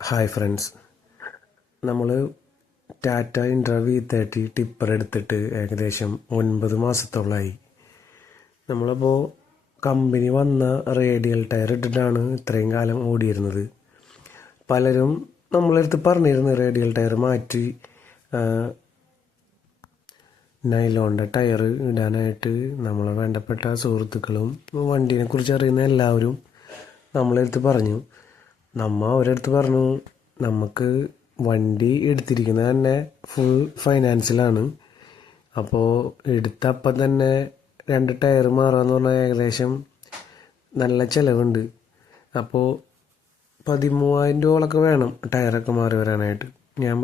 Hi friends, നമ്മൾ Tata intra V30 tipper എടുത്തിട്ട് ഏകദേശം 9 മാസത്തോളമായി. നമ്മളപ്പോൾ കമ്പനി വന്ന റേഡിയൽ ടയർ ഇട്ടിട്ടാണ് ഇത്രയും കാലം ഓടിയിരുന്നത്. പലരും നമ്മളടുത്ത് പറഞ്ഞിരുന്നു റേഡിയൽ ടയർ മാറ്റി നൈലോണിൻ്റെ ടയർ ഇടാനായിട്ട്. നമ്മളെ വേണ്ടപ്പെട്ട സുഹൃത്തുക്കളും വണ്ടീനെ കുറിച്ച് അറിയുന്ന എല്ലാവരും നമ്മളടുത്ത് പറഞ്ഞു. അവരടുത്ത് പറഞ്ഞു, നമുക്ക് വണ്ടി എടുത്തിരിക്കുന്നത് തന്നെ ഫുൾ ഫൈനാൻസിലാണ്. അപ്പോൾ എടുത്തപ്പം തന്നെ 2 ടയർ മാറാന്ന് പറഞ്ഞാൽ ഏകദേശം നല്ല ചിലവുണ്ട്. അപ്പോൾ 13,000 രൂപകളൊക്കെ വേണം ടയറൊക്കെ മാറി വരാനായിട്ട്. ഞാൻ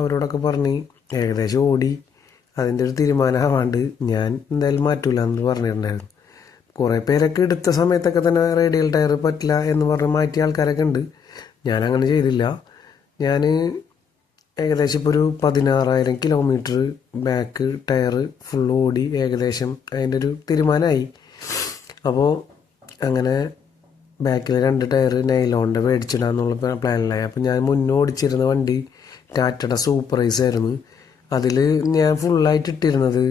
അവരോടൊക്കെ ഏകദേശം ഓടി അതിൻ്റെ ഒരു തീരുമാനമാവാണ്ട് ഞാൻ എന്തായാലും മാറ്റൂല എന്ന് പറഞ്ഞിട്ടുണ്ടായിരുന്നു. കുറേ പേരൊക്കെ എടുത്ത സമയത്തൊക്കെ തന്നെ റേഡിയൽ ടയർ പറ്റില്ല എന്ന് പറഞ്ഞ് മാറ്റിയ ആൾക്കാരൊക്കെ ഉണ്ട്. ഞാനങ്ങനെ ചെയ്തില്ല. ഞാൻ ഏകദേശം ഇപ്പോൾ ഒരു 16,000 കിലോമീറ്റർ ബാക്ക് ടയർ ഫുൾ ഓടി ഏകദേശം അതിൻ്റെ ഒരു തീരുമാനമായി. അപ്പോൾ അങ്ങനെ ബാക്കിൽ 2 ടയർ നൈലോണിൻ്റെ മേടിച്ചിടാന്നുള്ള പ്ലാനിലായി. അപ്പോൾ ഞാൻ മുന്നേ ഓടിച്ചിരുന്ന വണ്ടി ടാറ്റയുടെ സൂപ്പർവൈസ് ആയിരുന്നു. അതിൽ ഞാൻ ഫുള്ളായിട്ട് ഇട്ടിരുന്നത്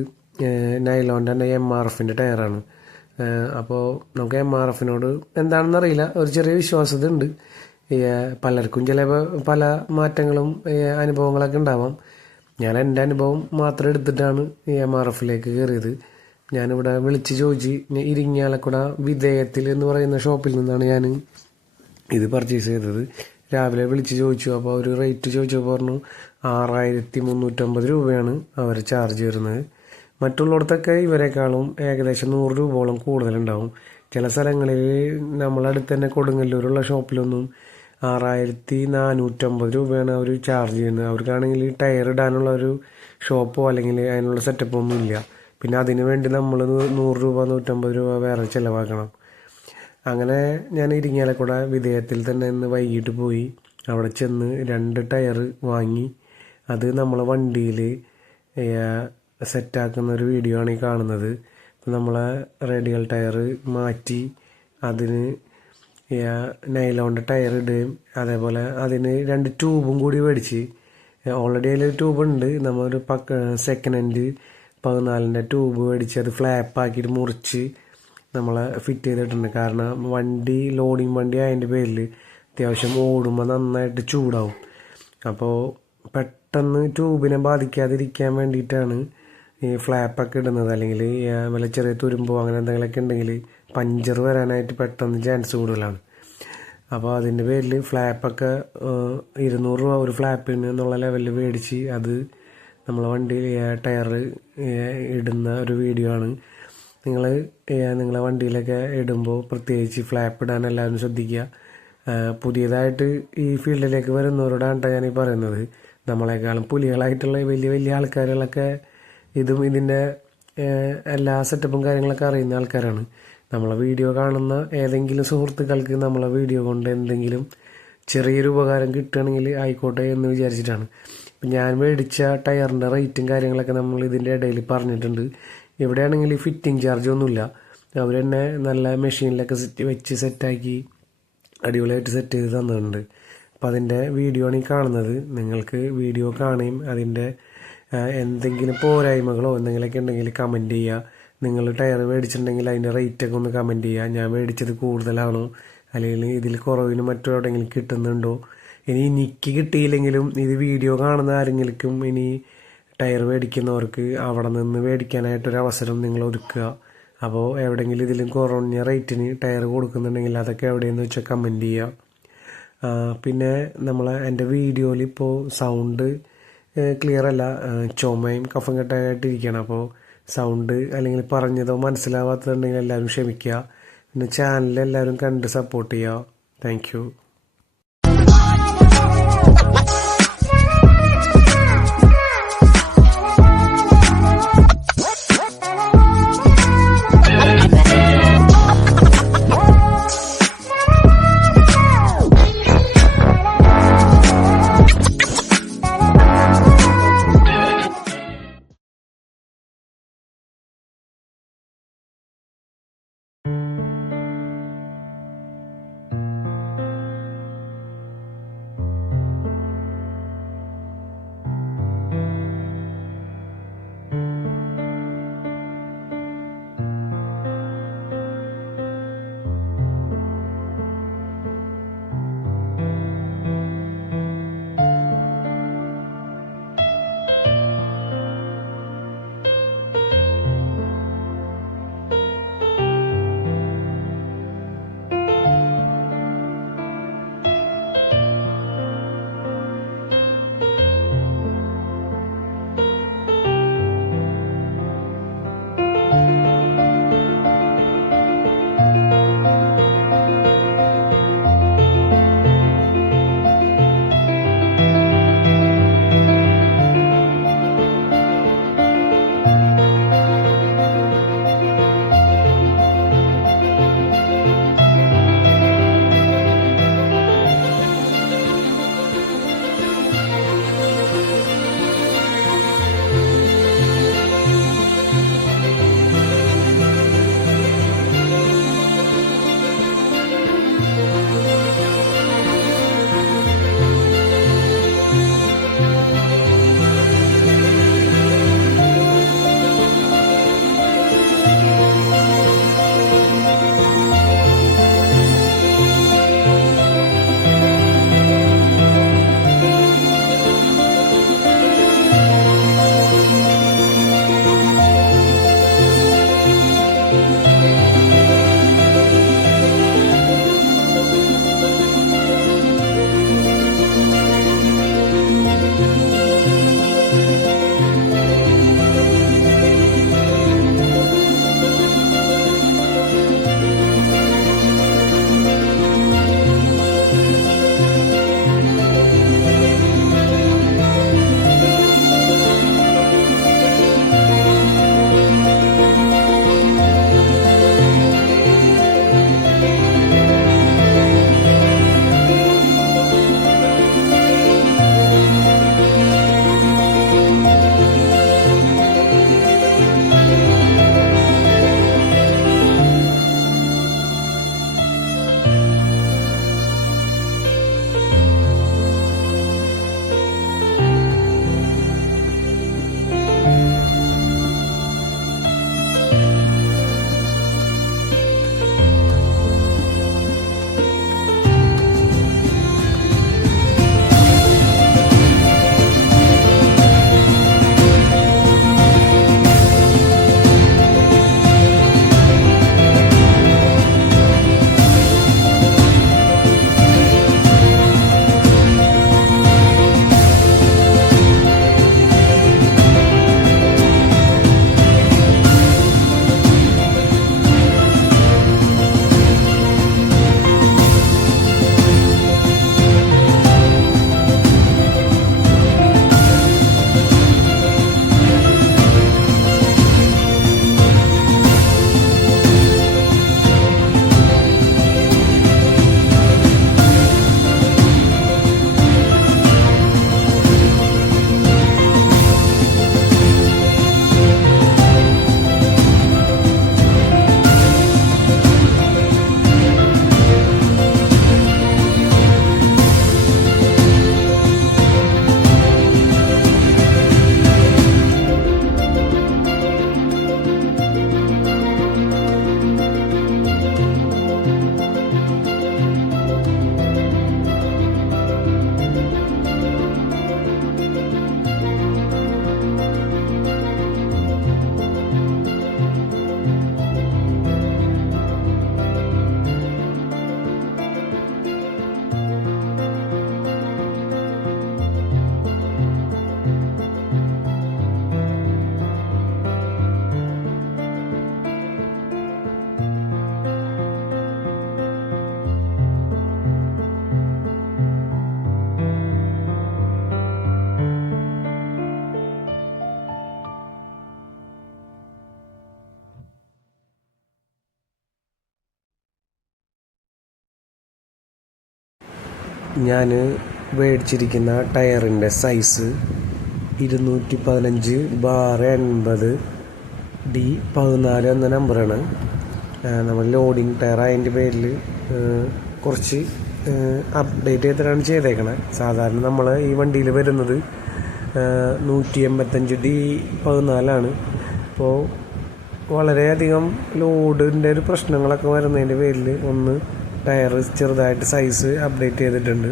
നൈലോണിൻ്റെ തന്നെ MRFൻ്റെ ടയറാണ്. അപ്പോൾ നമുക്ക് MRFനോട് എന്താണെന്നറിയില്ല, ഒരു ചെറിയ വിശ്വാസ്യത ഉണ്ട്. പലർക്കും ചിലപ്പോൾ പല മാറ്റങ്ങളും അനുഭവങ്ങളൊക്കെ ഉണ്ടാവാം. ഞാൻ എൻ്റെ അനുഭവം മാത്രം എടുത്തിട്ടാണ് MRFിലേക്ക് കയറിയത്. ഞാനിവിടെ വിളിച്ച് ചോദിച്ച് ഇരിങ്ങാലക്കുട വിധേയത്തിൽ എന്ന് പറയുന്ന ഷോപ്പിൽ നിന്നാണ് ഞാൻ ഇത് പർച്ചേസ് ചെയ്തത്. രാവിലെ വിളിച്ച് ചോദിച്ചു. അപ്പോൾ ഒരു റേറ്റ് ചോദിച്ചപ്പോൾ പറഞ്ഞു 6,350 രൂപയാണ് അവർ ചാർജ് വരുന്നത്. മറ്റുള്ളിടത്തൊക്കെ ഇവരെക്കാളും ഏകദേശം 100 രൂപയോളം കൂടുതലുണ്ടാവും. ചില സ്ഥലങ്ങളിൽ നമ്മളടുത്ത് തന്നെ കൊടുങ്ങല്ലൂരുള്ള ഷോപ്പിലൊന്നും 6,450 രൂപയാണ് അവർ ചാർജ് ചെയ്യുന്നത്. അവർക്കാണെങ്കിൽ ടയർ ഇടാനുള്ള ഒരു ഷോപ്പോ അല്ലെങ്കിൽ അതിനുള്ള സെറ്റപ്പോ ഒന്നും ഇല്ല. പിന്നെ അതിന് വേണ്ടി നമ്മൾ 100 രൂപ 150 രൂപ വേറെ ചിലവാക്കണം. അങ്ങനെ ഞാൻ ഇരിങ്ങാലക്കുട വിധേയത്തിൽ തന്നെ ഇന്ന് വൈകിട്ട് പോയി അവിടെ ചെന്ന് 2 ടയർ വാങ്ങി. അത് നമ്മളെ വണ്ടിയിൽ സെറ്റാക്കുന്ന ഒരു വീഡിയോ ആണ് ഈ കാണുന്നത്. നമ്മളെ റേഡിയൽ ടയർ മാറ്റി അതിന് നൈലോണിൻ്റെ ടയർ ഇടുകയും അതേപോലെ അതിന് 2 ട്യൂബും കൂടി മേടിച്ച്. ഓൾറെഡി അതിൽ ട്യൂബുണ്ട്. നമ്മളൊരു സെക്കൻഡ് ഹാൻഡ് 14ൻ്റെ ട്യൂബ് മേടിച്ച് അത് ഫ്ലാപ്പാക്കിയിട്ട് മുറിച്ച് നമ്മളെ ഫിറ്റ് ചെയ്തിട്ടുണ്ട്. കാരണം വണ്ടി ലോഡിങ് വണ്ടി ആയതിൻ്റെ പേരിൽ അത്യാവശ്യം ഓടുമ്പോൾ നന്നായിട്ട് ചൂടാവും. അപ്പോൾ പെട്ടെന്ന് ട്യൂബിനെ ബാധിക്കാതിരിക്കാൻ വേണ്ടിയിട്ടാണ് ഈ ഫ്ലാപ്പൊക്കെ ഇടുന്നത്. അല്ലെങ്കിൽ വല്ല ചെറിയ തുരുമ്പോ അങ്ങനെ എന്തെങ്കിലുമൊക്കെ ഉണ്ടെങ്കിൽ പഞ്ചർ വരാനായിട്ട് പെട്ടെന്ന് ചാൻസ് കൂടുതലാണ്. അപ്പോൾ അതിൻ്റെ പേരിൽ ഫ്ലാപ്പൊക്കെ 200 രൂപ ഒരു ഫ്ലാപ്പിന് എന്നുള്ള ലെവലിൽ മേടിച്ച് അത് നമ്മളെ വണ്ടിയിൽ ടയർ ഇടുന്ന ഒരു വീഡിയോ ആണ്. നിങ്ങളെ വണ്ടിയിലൊക്കെ ഇടുമ്പോൾ പ്രത്യേകിച്ച് ഫ്ലാപ്പ് ഇടാൻ എല്ലാവരും ശ്രദ്ധിക്കുക. പുതിയതായിട്ട് ഈ ഫീൽഡിലേക്ക് വരുന്നവരോടാണ് ഞാൻ ഈ പറയുന്നത്. നമ്മളെക്കാളും പുലികളായിട്ടുള്ള വലിയ വലിയ ആൾക്കാരുകളൊക്കെ ഇതിൻ്റെ എല്ലാ സെറ്റപ്പും കാര്യങ്ങളൊക്കെ അറിയുന്ന ആൾക്കാരാണ്. നമ്മളെ വീഡിയോ കാണുന്ന ഏതെങ്കിലും സുഹൃത്തുക്കൾക്ക് നമ്മളെ വീഡിയോ കൊണ്ട് എന്തെങ്കിലും ചെറിയൊരു ഉപകാരം കിട്ടുകയാണെങ്കിൽ ആയിക്കോട്ടെ എന്ന് വിചാരിച്ചിട്ടാണ്. ഇപ്പം ഞാൻ മേടിച്ച ടയറിൻ്റെ റേറ്റും കാര്യങ്ങളൊക്കെ നമ്മൾ ഇതിൻ്റെ ഇടയിൽ പറഞ്ഞിട്ടുണ്ട്. ഇവിടെയാണെങ്കിൽ ഫിറ്റിംഗ് ചാർജ് ഒന്നുമില്ല. അവർ തന്നെ നല്ല മെഷീനിലൊക്കെ വെച്ച് സെറ്റാക്കി അടിപൊളിയായിട്ട് സെറ്റ് ചെയ്ത് തന്നിട്ടുണ്ട്. അപ്പം അതിൻ്റെ വീഡിയോ ആണ് ഈ കാണുന്നത്. നിങ്ങൾക്ക് വീഡിയോ കാണുകയും അതിൻ്റെ എന്തെങ്കിലും പോരായ്മകളോ എന്തെങ്കിലുമൊക്കെ ഉണ്ടെങ്കിൽ കമൻറ്റ് ചെയ്യുക. നിങ്ങൾ ടയർ മേടിച്ചിട്ടുണ്ടെങ്കിൽ അതിൻ്റെ റേറ്റൊക്കെ ഒന്ന് കമൻറ്റ് ചെയ്യുക. ഞാൻ മേടിച്ചത് കൂടുതലാണോ അല്ലെങ്കിൽ ഇതിൽ കുറവിന് മറ്റെവിടെയെങ്കിലും കിട്ടുന്നുണ്ടോ. ഇനി എനിക്ക് കിട്ടിയില്ലെങ്കിലും ഇത് വീഡിയോ കാണുന്ന ആരെങ്കിലും ഇനി ടയർ മേടിക്കുന്നവർക്ക് അവിടെ നിന്ന് മേടിക്കാനായിട്ടൊരു അവസരം നിങ്ങൾ ഒരുക്കുക. അപ്പോൾ എവിടെയെങ്കിലും ഇതിലും കുറഞ്ഞ റേറ്റിന് ടയർ കൊടുക്കുന്നുണ്ടെങ്കിൽ അതൊക്കെ എവിടെയെന്ന് വെച്ചാൽ കമൻറ്റ് ചെയ്യുക. പിന്നെ എൻ്റെ വീഡിയോയിൽ ഇപ്പോൾ സൗണ്ട് ക്ലിയർ അല്ല, ചുമയും കഫം കെട്ടായിട്ടിരിക്കുകയാണ്. അപ്പോൾ സൗണ്ട് അല്ലെങ്കിൽ പറഞ്ഞതോ മനസ്സിലാവാത്തതുണ്ടെങ്കിൽ എല്ലാവരും ക്ഷമിക്കുക. പിന്നെ ചാനൽ എല്ലാവരും കണ്ട് സപ്പോർട്ട് ചെയ്യുക. Thank you. ഞാൻ മേടിച്ചിരിക്കുന്ന ടയറിൻ്റെ സൈസ് 215/80D14 എന്ന നമ്പറാണ്. നമ്മൾ ലോഡിങ് ടയർ അതിൻ്റെ പേരിൽ കുറച്ച് അപ്ഡേറ്റ് ചെയ്തിട്ടാണ് ചെയ്തേക്കണത്. സാധാരണ നമ്മൾ ഈ വണ്ടിയിൽ വരുന്നത് 185D14 അപ്പോൾ വളരെയധികം ലോഡിൻ്റെ ഒരു പ്രശ്നങ്ങളൊക്കെ വരുന്നതിൻ്റെ പേരിൽ ഒന്ന് ടയർ ചെറുതായിട്ട് സൈസ് അപ്ഡേറ്റ് ചെയ്തിട്ടുണ്ട്.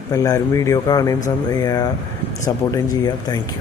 അപ്പോൾ എല്ലാവരും വീഡിയോ കാണുകയും സപ്പോർട്ടും ചെയ്യുക. Thank you.